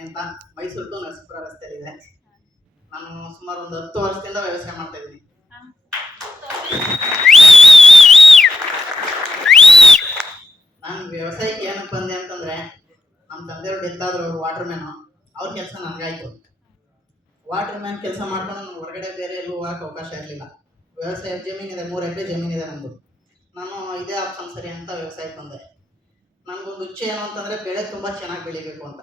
ಅಂತ ಮೈಸೂರು ಟು ನರಸೀಪುರ ರಸ್ತೆಯಲ್ಲಿದೆ. ನಾನು ಸುಮಾರು ಒಂದು ಹತ್ತು ವರ್ಷದಿಂದ ವ್ಯವಸಾಯ ಮಾಡ್ತಾ ಇದ್ದೀನಿ. ನಾನು ವ್ಯವಸಾಯಕ್ಕೆ ಏನಕ್ಕೆ ಬಂದೆ ಅಂತಂದ್ರೆ, ನಮ್ಮ ತಂದೆಯವರು ಡೆತ್ ಆದ್ರು ವಾಟರ್ ಮ್ಯಾನು ಅವ್ರ ಕೆಲಸ ನನಗಾಯ್ತು. ವಾಟರ್ ಮ್ಯಾನ್ ಕೆಲಸ ಮಾಡ್ಕೊಂಡು ನಾನು ಹೊರಗಡೆ ಬೇರೆ ಎಲ್ಲೂ ಹೋಗಕ್ಕೆ ಅವಕಾಶ ಇರಲಿಲ್ಲ. ವ್ಯವಸಾಯ ಜಮೀನಿದೆ, ಮೂರು ಎಕರೆ ಇದೆ ನಮ್ಮದು ನಾನು ಇದೇ ಆಪ್ಷನ್ ಸರಿ ಅಂತ ವ್ಯವಸಾಯಕ್ಕೆ ಬಂದೆ. ನನಗೊಂದು ಹುಚ್ಚೆ ಏನು ಅಂತಂದರೆ, ಬೆಳೆ ತುಂಬ ಚೆನ್ನಾಗಿ ಬೆಳಿಬೇಕು ಅಂತ.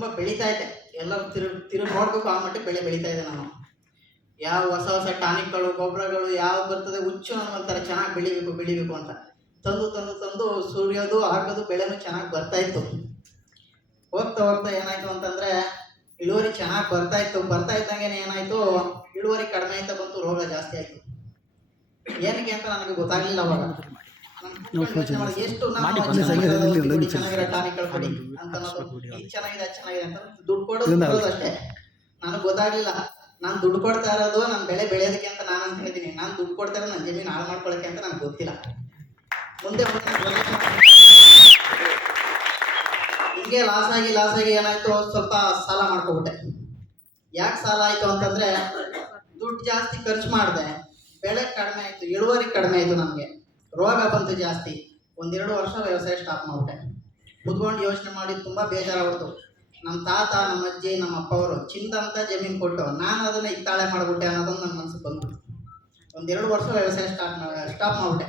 ತುಂಬ ಬೆಳೀತಾ ಇದೆ ಎಲ್ಲ ತಿರು ತಿರುಗಿ ನೋಡಬೇಕು ಆ ಮಟ್ಟಿಗೆ ಬೆಳೆ ಬೆಳೀತಾ ಇದೆ ನಾನು. ಯಾವ ಹೊಸ ಹೊಸ ಟಾನಿಕ್ಗಳು, ಗೊಬ್ಬರಗಳು ಯಾವ್ದು ಬರ್ತದೆ ಹುಚ್ಚು ಅನ್ನೋಂಥರ ಚೆನ್ನಾಗಿ ಬೆಳಿಬೇಕು ಬೆಳಿಬೇಕು ಅಂತ. ತಂದು ತಂದು ತಂದು ಸುರಿಯೋದು, ಹಾಕೋದು, ಬೆಳೆನೂ ಚೆನ್ನಾಗಿ ಬರ್ತಾ ಇತ್ತು. ಹೋಗ್ತಾ ಹೋಗ್ತಾ ಏನಾಯ್ತು ಅಂತಂದ್ರೆ, ಇಳುವರಿ ಚೆನ್ನಾಗಿ ಬರ್ತಾ ಇತ್ತು. ಬರ್ತಾ ಇದ್ದಂಗೆ ಏನಾಯ್ತು, ಇಳುವರಿ ಕಡಿಮೆ ಆಯ್ತಾ ಬಂತು, ರೋಗ ಜಾಸ್ತಿ ಆಯ್ತು. ಏನಕ್ಕೆ ಅಂತ ನನಗೆ ಗೊತ್ತಾಗ್ಲಿಲ್ಲ ಅವಾಗ. ನಾನು ಎಷ್ಟು ನಾವು ಚೆನ್ನಾಗಿರೋ ಟಾನಿಕ್ಗಳು ಕೊಡಿ ಅಂತ ಅನ್ನೋದು ಇದು ಚೆನ್ನಾಗಿದೆ ಚೆನ್ನಾಗಿದೆ ಅಂತ ದುಡ್ಡು ಕೊಡೋದು ಅಷ್ಟೇ. ನನಗೆ ಗೊತ್ತಾಗ್ಲಿಲ್ಲ. ನಾನು ದುಡ್ಡು ಕೊಡ್ತಾ ಇರೋದು ನನ್ನ ಬೆಳೆ ಬೆಳೆಯೋದಕ್ಕೆ ಅಂತ ನಾನು ಅನ್ಕೊಂಡಿದ್ದೀನಿ ನಾನು ದುಡ್ಡು ಕೊಡ್ತಾ ಇರೋದು ನನ್ನ ಜಮೀನು ಹಾಳು ಮಾಡ್ಕೊಳಕ್ಕೆ ಅಂತ ನನಗೆ ಗೊತ್ತಿಲ್ಲ. ಮುಂದೆ ನಾನು ಹಿಂಗೆ ಲಾಸ್ ಆಗಿ ಲಾಸ್ ಆಗಿ ಏನಾಯ್ತು ಸ್ವಲ್ಪ ಸಾಲ ಮಾಡ್ಕೊಬಿಟ್ಟೆ. ಯಾಕೆ ಸಾಲ ಆಯ್ತು ಅಂತಂದ್ರೆ ದುಡ್ಡು ಜಾಸ್ತಿ ಖರ್ಚು ಮಾಡಿದೆ. ಬೆಳೆ ಕಡಿಮೆ ಆಯ್ತು ಇಳುವರಿ ಕಡಿಮೆ ಆಯ್ತು ನಮಗೆ. ರೋಗ ಬಂತು ಜಾಸ್ತಿ. ಒಂದೆರಡು ವರ್ಷ ವ್ಯವಸಾಯ ಸ್ಟಾಪ್ ಮಾಡ್ಬಿಟ್ಟೆ. ಕುತ್ಕೊಂಡು ಯೋಚನೆ ಮಾಡಿ ತುಂಬ ಬೇಜಾರಾಗ್ಬಿಡ್ತು. ನಮ್ಮ ತಾತ ನಮ್ಮ ಅಜ್ಜಿ ನಮ್ಮ ಅಪ್ಪ ಅವರು ಚಿಂದಂತ ಜಮೀನು ಕೊಟ್ಟು ನಾನು ಅದನ್ನ ಇತ್ತಾಳೆ ಮಾಡ್ಬಿಟ್ಟೆ ಅನ್ನೋದೊಂದು ನನ್ನ ಮನಸ್ಸಿಗೆ ಬಂತು ಒಂದೆರಡು ವರ್ಷ ವ್ಯವಸಾಯ ಸ್ಟಾರ್ಟ್ ಸ್ಟಾಪ್ ಮಾಡಿಬಿಟ್ಟೆ.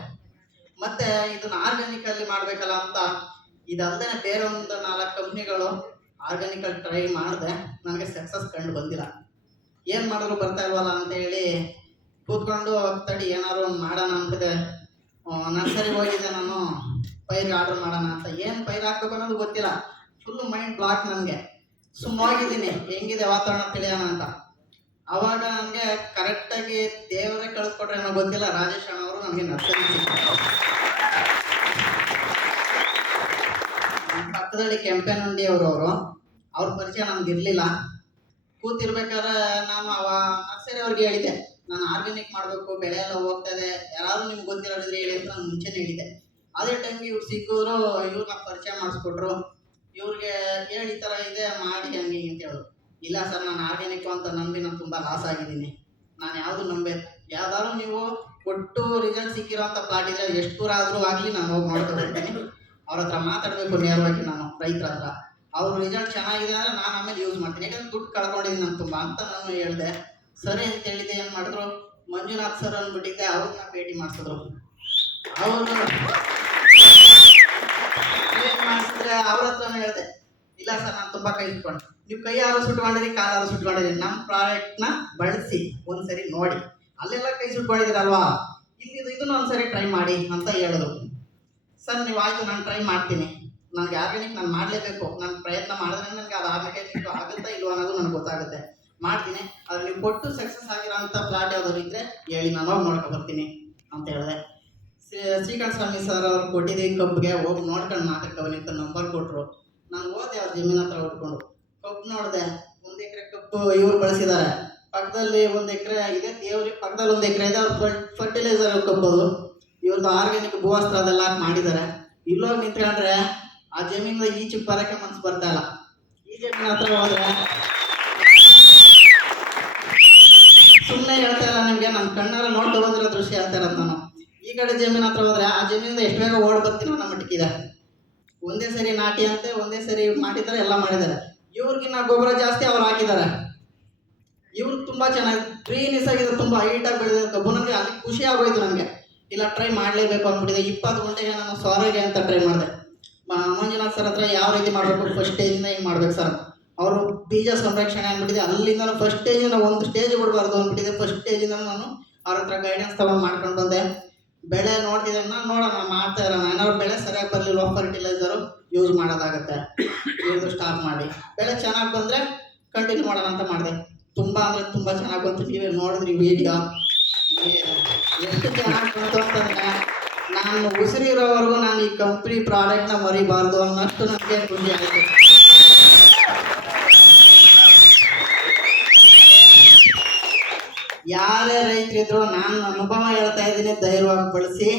ಮತ್ತೆ ಇದನ್ನ ಆರ್ಗ್ಯಾನಿಕಲ್ಲಿ ಮಾಡಬೇಕಲ್ಲ ಅಂತ ಇದಲ್ಲದೆ ಬೇರೆ ಒಂದು ನಾಲ್ಕು ಕಂಪ್ನಿಗಳು ಆರ್ಗ್ಯಾನಿಕಲ್ ಟ್ರೈ ಮಾಡಿದೆ. ನನಗೆ ಸಕ್ಸಸ್ ಕಂಡು ಬಂದಿಲ್ಲ. ಏನು ಮಾಡಿದ್ರು ಬರ್ತಾ ಇಲ್ವಲ್ಲ ಅಂತ ಹೇಳಿ ಕೂತ್ಕೊಂಡು ತಡಿ ಏನಾದ್ರು ಮಾಡೋಣ ಅಂತಿದೆ ನರ್ಸರಿಗೆ ಹೋಗಿದ್ದೆ ನಾನು. ಪೈರ್ ಆರ್ಡರ್ ಮಾಡೋಣ ಅಂತ. ಏನು ಪೈರ್ ಹಾಕ್ಬೇಕು ಅನ್ನೋದು ಗೊತ್ತಿಲ್ಲ. ಫುಲ್ ಮೈಂಡ್ ಬ್ಲಾಕ್ ನನಗೆ. ಸುಮ್ಮವಾಗಿದ್ದೀನಿ ಹೆಂಗಿದೆ ವಾತಾವರಣ ತಿಳಿಯೋಣ ಅಂತ. ಅವಾಗ ನನಗೆ ಕರೆಕ್ಟಾಗಿ ದೇವರೇ ಕಳಿಸ್ಕೊಟ್ರೆ ಏನೋ ಗೊತ್ತಿಲ್ಲ. ರಾಜೇಶ್ ಅಣ್ಣವರು ನನಗೆ ನರ್ಸರಿ ಪಕ್ಕದಲ್ಲಿ ಕೆಂಪೇನಂದಿ ಅವರು ಅವರು. ಅವ್ರ ಪರಿಚಯ ನಮ್ಗೆ ಇರಲಿಲ್ಲ ಕೂತಿರ್ಬೇಕಾದ್ರೆ ನಾನು ಅವ ನರ್ಸರಿ ಅವ್ರಿಗೆ ಹೇಳಿದ್ದೆ. ನಾನು ಆರ್ಗ್ಯಾನಿಕ್ ಮಾಡಬೇಕು, ಬೆಳೆ ಎಲ್ಲ ಹೋಗ್ತಾ ಇದೆ ಯಾರಾದ್ರೂ ನಿಮ್ಗೆ ಗೊತ್ತಿರೋದ್ರೆ ಹೇಳಿ ಅಂತ ನಾನು ಮುಂಚೆನೇ ಹೇಳಿದ್ದೆ. ಅದೇ ಟೈಮ್ಗೆ ಇವ್ರು ಸಿಕ್ಕಿದ್ರು, ಇವ್ರನ್ನ ಪರಿಚಯ ಮಾಡಿಸ್ಕೊಟ್ರು. ಇವ್ರಿಗೆ ಹೇಳಿ ಈ ಥರ ಇದೆ, ಮಾಡಿ ಹಂಗೆ ಹಿಂಗೆ ಅಂತ ಹೇಳಿದ್ರು. ಇಲ್ಲ ಸರ್, ನಾನು ಆರ್ಗ್ಯಾನಿಕ್ ಅಂತ ನಂಬಿ ನಾನು ತುಂಬ ಲಾಸ್ ಆಗಿದ್ದೀನಿ. ನಾನು ಯಾವುದು ನಂಬೆ ಯಾವ್ದಾದ್ರು ನೀವು ಕೊಟ್ಟು ರಿಸಲ್ಟ್ ಸಿಕ್ಕಿರೋಂಥ ಪ್ಲಾಟ್ ಇದ್ರೆ ಎಷ್ಟು ದೂರ ಆದರೂ ಆಗಲಿ ನಾನು ಹೋಗಿ ನೋಡ್ಕೊಳ್ತೀನಿ ಅವ್ರ ಹತ್ರ ಮಾತಾಡಬೇಕು ನೇರವಾಗಿ ನಾನು, ರೈತರ ಹತ್ರ. ಅವ್ರ ರಿಸಲ್ಟ್ ಚೆನ್ನಾಗಿದೆ ಅಂದರೆ ನಾನು ಆಮೇಲೆ ಯೂಸ್ ಮಾಡ್ತೀನಿ. ಯಾಕಂದ್ರೆ ದುಡ್ಡು ಕಳ್ಕೊಂಡಿದ್ದೀನಿ ನಾನು ತುಂಬ ಅಂತ ನಾನು ಹೇಳಿದೆ. ಸರಿ ಅಂತ ಹೇಳಿದೆ, ಏನು ಮಾಡಿದ್ರು? ಮಂಜುನಾಥ್ ಸರ್ ಅಂದ್ಬಿಟ್ಟಿದ್ದೆ, ಅವ್ರನ್ನ ಭೇಟಿ ಮಾಡಿಸಿದ್ರು. ಅವರು ಏನು ಮಾಡಿಸಿದ್ರೆ ಅವ್ರ ಹತ್ರನೂ ಹೇಳಿದೆ, ಇಲ್ಲ ಸರ್, ನಾನು ತುಂಬ ಕೈ ಇಟ್ಕೊಂಡು ನೀವು ಕೈ ಯಾರು ಸುಟ್ಕೊಂಡಿರಿ ಕಾಲಾರು ಸುಟ್ಕೊಂಡಿರಿ ನಮ್ಮ ಪ್ರಾಡಕ್ಟ್ನ ಬಳಸಿ, ಒಂದ್ಸರಿ ನೋಡಿ. ಅಲ್ಲೆಲ್ಲ ಕೈ ಸುಟ್ಕೊಂಡಿದ್ದೀರಲ್ವಾ? ಇಲ್ಲಿ ಇದನ್ನು ಇದನ್ನ ಒಂದ್ಸರಿ ಟ್ರೈ ಮಾಡಿ ಅಂತ ಹೇಳಿದ್ರು. ಸರ್, ನೀವು ಆಯ್ತು, ನಾನು ಟ್ರೈ ಮಾಡ್ತೀನಿ. ನನಗೆ ಆರ್ಗ್ಯಾನಿಕ್ ನಾನು ಮಾಡಲೇಬೇಕು. ನಾನು ಪ್ರಯತ್ನ ಮಾಡಿದ್ರೆ ನನಗೆ ಅದು ಆರ್ಗ್ಯಾನಿಕ್ ಆಗುತ್ತಾ ಇಲ್ವಾ ಅನ್ನೋದು ನನಗೆ ಗೊತ್ತಾಗುತ್ತೆ. ಮಾಡ್ತೀನಿ. ಅದ್ರಲ್ಲಿ ಕೊಟ್ಟು ಸಕ್ಸಸ್ ಆಗಿರೋಂಥ ಪ್ಲಾಟ್ ಯಾವ್ದಾದ್ರು ಇದ್ರೆ ಹೇಳಿ, ನಾನು ಹೋಗಿ ನೋಡ್ಕೊ ಬರ್ತೀನಿ ಅಂತ ಹೇಳಿದೆ. ಶ್ರೀಕಾಂತ್ ಸ್ವಾಮಿ ಸರ್ ಅವ್ರು ಕೊಟ್ಟಿದ್ದೀನಿ ಕಬ್ಬಿಗೆ ಹೋಗಿ ನೋಡ್ಕೊಂಡು ಮಾತಾಡ್ಕೊಬನ್ನಿ ಅಂತ ನಂಬರ್ ಕೊಟ್ಟರು ನಾನು ಹೋದೆ ಅವ್ರ ಜಮೀನ್ ಹತ್ರ ಉಟ್ಕೊಂಡು. ಕಬ್ಬು ನೋಡಿದೆ, ಒಂದು ಎಕರೆ ಕಬ್ಬು ಇವ್ರು ಬಳಸಿದ್ದಾರೆ ಪಕ್ಕದಲ್ಲಿ ಒಂದು ಎಕರೆ ಇದೆ, ದೇವ್ರಿಗೆ ಪಕ್ಕದಲ್ಲಿ ಒಂದು ಎಕರೆ ಇದೆ, ಅವ್ರು ಫರ್ಟಿಲೈಸರ್ ಕಬ್ಬದು ಇವ್ರದ್ದು ಆರ್ಗ್ಯಾನಿಕ್ ಭೂವಸ್ತ್ರ ಅದೆಲ್ಲ ಮಾಡಿದ್ದಾರೆ ಇಲ್ಲೋಗಿ ನಿಂತ್ಕೊಂಡ್ರೆ ಆ ಜಮೀನಿಂದ ಈಚೆಗೆ ಬರೋಕ್ಕೆ ಮನ್ಸು ಬರ್ತಾ ಇಲ್ಲ. ಈ ಜಮೀನ್ ಹತ್ರ ಹೋದ್ರೆ ಸುಮ್ಮನೆ ಹೇಳ್ತಾ ಇಲ್ಲ ನಿಮಗೆ ನನ್ನ ಕಣ್ಣಾರ ನೋಡ್ತಾ ಬಂದಿರೋ ದೃಶ್ಯ ಹೇಳ್ತಾ ಇರೋದು ನಾನು. ಈ ಕಡೆ ಜಮೀನ್ ಹತ್ರ ಹೋದ್ರೆ ಆ ಜಮೀನಿಂದ ಎಷ್ಟು ಬೇಗ ಓಡ್ ಬರ್ತೀನೋ ನಮ್ಮ ಮಟ್ಟಿಗಿದೆ ಒಂದೇ ಸರಿ ನಾಟಿ ಅಂತೆ, ಒಂದೇ ಸರಿ ಮಾಡಿದ್ದಾರೆ, ಎಲ್ಲ ಮಾಡಿದ್ದಾರೆ. ಇವ್ರಿಗಿನ್ನ ಗೊಬ್ಬರ ಜಾಸ್ತಿ ಅವ್ರು ಹಾಕಿದ್ದಾರೆ. ಇವ್ರು ತುಂಬಾ ಚೆನ್ನಾಗಿ, ಗ್ರೀನಿಸ್ ಆಗಿದೆ, ತುಂಬಾ ಹೈಟ್ ಆಗಿ ಬೆಳೆದಿದೆ ಕಬ್ಬು ನನಗೆ ಅಲ್ಲಿ ಖುಷಿ ಆಗೋಯ್ತು ನನಗೆ ಇಲ್ಲ, ಟ್ರೈ ಮಾಡಲೇಬೇಕು ಅಂದ್ಬಿಟ್ಟಿದೆ. ಇಪ್ಪತ್ತು ಗಂಟೆಗೆ ನಾನು ಸಾರಿಗೆ ಅಂತ ಟ್ರೈ ಮಾಡಿದೆ. ಮಂಜುನಾಥ್ ಸರ್ ಹತ್ರ ಯಾವ ರೀತಿ ಮಾಡಬೇಕು ಫಸ್ಟ್ ಸ್ಟೇಜಿಂದ ಹಿಂಗೆ ಮಾಡ್ಬೇಕು ಸರ್ ಅವರು ಬೀಜ ಸಂರಕ್ಷಣೆ ಅಂದ್ಬಿಟ್ಟಿದೆ ಅಲ್ಲಿಂದ ಫಸ್ಟ್ ಸ್ಟೇಜಿಂದ ಒಂದು ಸ್ಟೇಜ್ ಬಿಡಬಾರ್ದು ಅಂದ್ಬಿಟ್ಟಿದೆ. ಫಸ್ಟ್ ಸ್ಟೇಜಿಂದ ನಾನು ಅವ್ರ ಹತ್ರ ಗೈಡೆನ್ಸ್ ತಗೊಂಡು ಮಾಡ್ಕೊಂಡು ಬಂದೆ. ಬೆಳೆ ನೋಡ್ತಿದ್ದೆ ನಾನು ನೋಡೋಣ, ಮಾಡ್ತಾ ಇರೋಣ. ಏನಾದ್ರು ಬೆಳೆ ಸರಿಯಾಗಿ ಬರಲಿಲ್ಲ ಫರ್ಟಿಲೈಸರು ಯೂಸ್ ಮಾಡೋದಾಗುತ್ತೆ. ಇದು ಸ್ಟಾಪ್ ಮಾಡಿ. ಬೆಳೆ ಚೆನ್ನಾಗಿ ಬಂದರೆ ಕಂಟಿನ್ಯೂ ಮಾಡೋಣ ಅಂತ ಮಾಡಿದೆ. ತುಂಬ ಅಂದರೆ ತುಂಬ ಚೆನ್ನಾಗಿ ಬಂತು. ನೀವೇ ನೋಡಿದ್ರಿ ವೀಡಿಯೋ ಎಷ್ಟು ಚೆನ್ನಾಗಿ ಬಂತು ಅಂತಂದರೆ ನಾನು ಉಸಿರಿರೋವರೆಗೂ ನಾನು ಈ ಕಂಪ್ನಿ ಪ್ರಾಡಕ್ಟ್ನ ಮರಿಬಾರ್ದು ಅನ್ನೋಷ್ಟು ನನಗೆ ಖುಷಿ ಆಯಿತು. ಯಾರೇ ರೈತರಿದ್ರು ನಾನು ಅನುಭವ ಹೇಳ್ತಾ ಇದ್ದೀನಿ, ಧೈರ್ಯವಾಗಿ ಬಳಸಿ.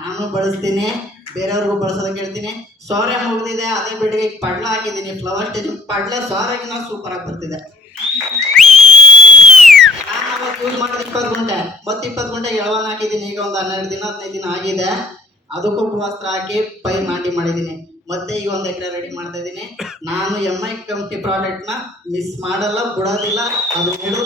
ನಾನು ಬಳಸ್ತೀನಿ, ಬೇರೆಯವ್ರಿಗೂ ಬಳಸೋದಕ್ಕೆ ಹೇಳ್ತೀನಿ. ಸೋರೆ ಮುಗಿದಿದೆ, ಅದೇ ಬಿಡಿಗೆ ಪಡ್ಲ ಹಾಕಿದ್ದೀನಿ. ಫ್ಲವರ್ ಸ್ಟೇಜ್ ಪಡ್ಲ ಸೋರೆಗಿನ ಸೂಪರ್ ಆಗಿ ಬರ್ತಿದೆ. ನಾನು ಯೂಸ್ ಮಾಡಿದ ಇಪ್ಪತ್ತು ಗುಂಟೆ, ಮತ್ತೆ ಇಪ್ಪತ್ತು ಗಂಟೆಗೆ ಎಳವನ್ ಹಾಕಿದ್ದೀನಿ. ಈಗ ಒಂದು ಹನ್ನೆರಡು ದಿನ, ಹದಿನೈದು ದಿನ ಆಗಿದೆ. ಅದಕ್ಕೂ ವಸ್ತ್ರ ಹಾಕಿ ಪೈ ಮಾಡಿ ಮಾಡಿದ್ದೀನಿ. ಮತ್ತೆ ಈಗ ಒಂದು ಎಕರೆ ರೆಡಿ ಮಾಡ್ತಾ ಇದ್ದೀನಿ. ನಾನು ಎಂ ಐ ಕಂಪ್ನಿ ಪ್ರಾಡಕ್ಟ್ನ ಮಿಸ್ ಮಾಡಲ್ಲ, ಬಿಡೋದಿಲ್ಲ. ಅದು ಹಿಡಿದು